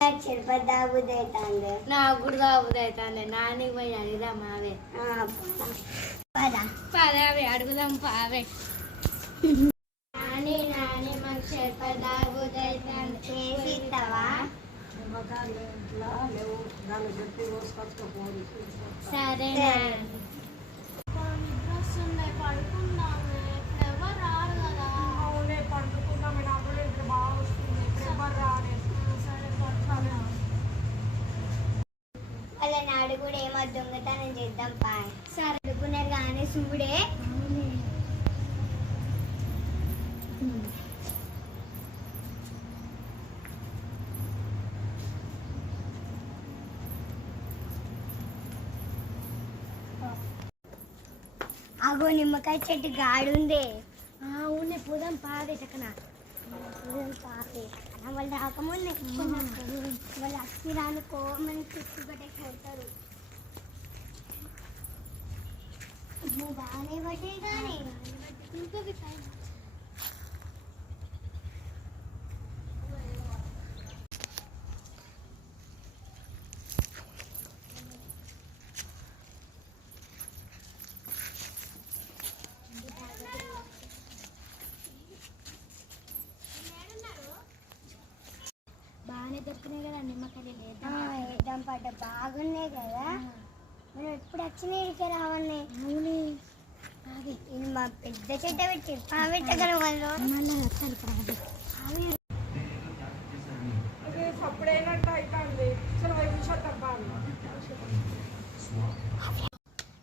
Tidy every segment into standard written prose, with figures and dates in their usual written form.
నాకు కూడా తాగుదైతుంది నాని పోయి అడుగుదాం అవే పదావే అడుగుదాం పావే నాని నాని మాకు చెరుపతి తాగుదైతుంది చేసి ఇస్తావా సరే వాళ్ళని అడుగుడు ఏమో దొంగతనం చేద్దాం పాయ్ సరే అడుగున్నారు కానీ చూడే అగో నిమ్మకాయ చెట్టు గాడుందే అవునే పోదాం పాదే చక్కన పాపే వాళ్ళు రాకముందే వాళ్ళు అక్షరానుకో మన చుట్టూ పట్టే కొడతారు బాగానే పట్టే కానీ బాగానే దొరికినాయి కదా నిమ్మకాయలు వేద్దాం పడ్డ బాగున్నాయి కదా మనం ఎప్పుడు వచ్చినాయి ఇక రావన్నాయి అవునే ఇది మా పెద్ద చెట్ట పెట్టి పెట్టగలం వాళ్ళు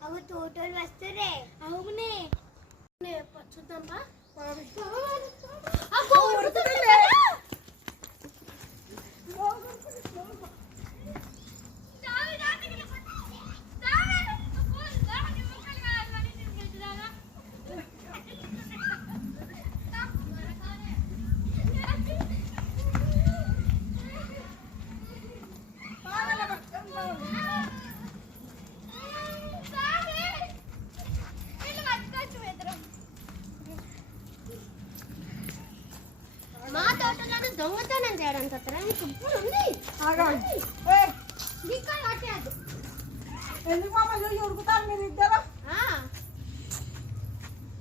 అవు తోటోళ్ళు వస్తురే అవునే చూద్దాం మా తోటలో దొంగతనం చేయడానికి వస్తారా నీకు ఇప్పుడు ఉంది ఎందుకు మామ ఉడుకుతారు మీరు ఇద్దరు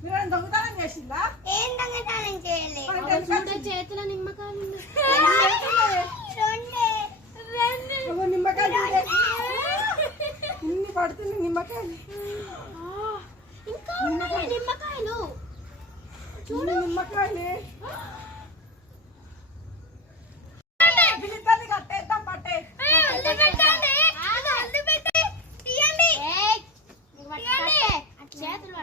మీరు దొంగతనం చేసిందా ఏం దొంగతనం చేయలేదు చేతిలో నిమ్మకాయలు నిమ్మకాయలు ఇన్ని పడుతుంది నిమ్మకాయలు ఇంకా నిమ్మకాయలు చూడు నిమ్మకాయలు కట్టేద్దాం పట్టే చేతులు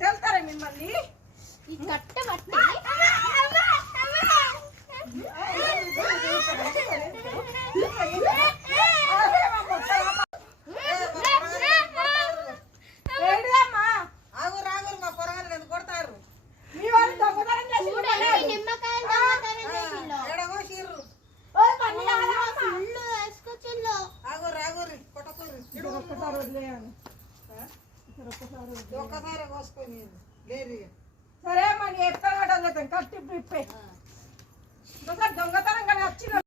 వెళ్తారా మిమ్మల్ని ఈ కట్ట పట్టి కొడతారు మీ వాళ్ళు దొంగతనం చేసి ఒక్కసారి కోసుకొని సరే మరి ఎక్కడ కట్టి దొంగతనం కానీ వచ్చిన